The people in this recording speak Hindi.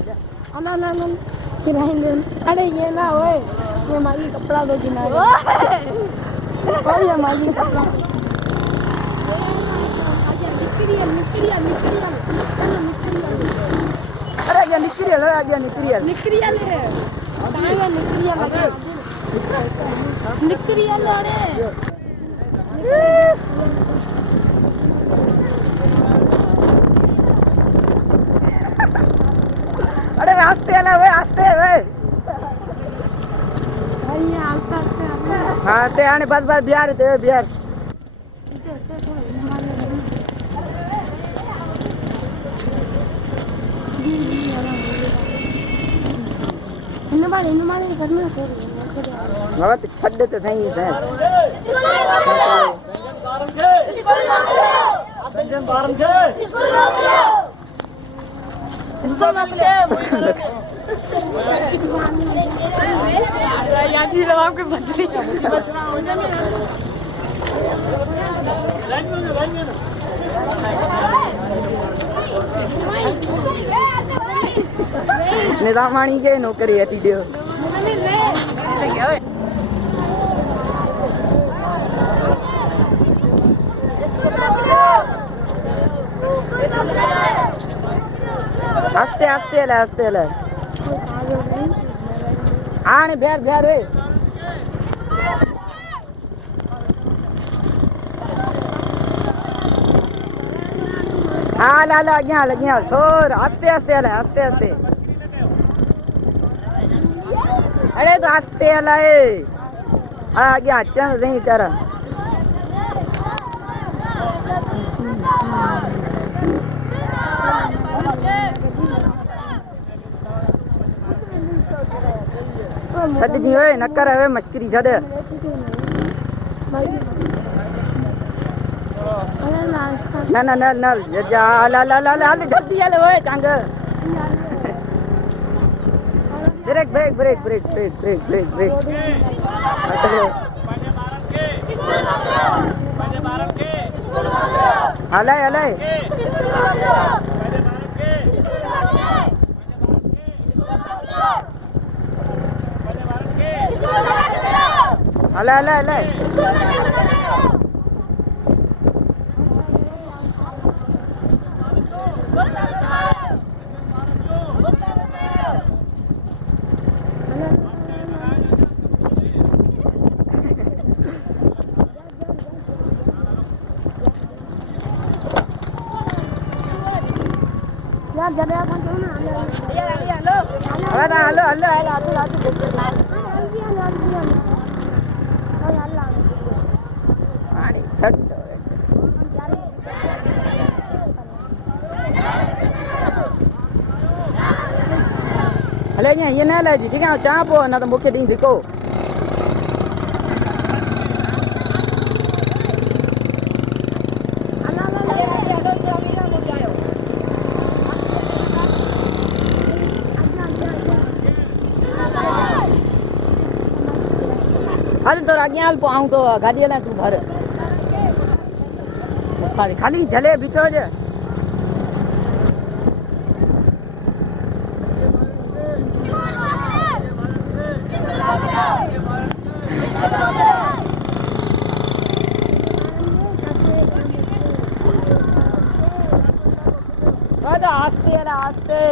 ना ना ना किराए अरे ये ना ओए ये मागी कपड़ा दो किनारे ओए ये मागी कपड़ा अरे ये निकरियल है आगे निकरियल निकरियल है कहां है निकरियल निकरियल अरे अरे आस्ते है ना वे आस्ते है वे हाँ ते आने बस बस बिहार ते बिहार इन मारे घर में बाबा तो छड्डे तो सही है इसको मत ले यार जी लोग आपके बदली निजामानी के नौकरी है टीडियो आस्ते आस्ते ले आने बैर बैर वे हाँ ला लगिया थोर आस्ते आस्ते अरे तो आस्ते लाए आ गया चल नहीं कर छड़ दी ओए न कर ओए मस्करी छड़ ना ना ना ना जा ला ला ला ला जल्दी आ ले ओए कांग break break break break break break break break हलाए हलाए हलाए यार जरा अपन क्यों ना हेलो अरे छट हले ये ना ले जी ठीक है चाह पो ना तो मुखे दी दिको अरे तो आगे आल आऊं तो गाड़ी ना तू भर खाली झले बिछो जे आस्ते आस्ते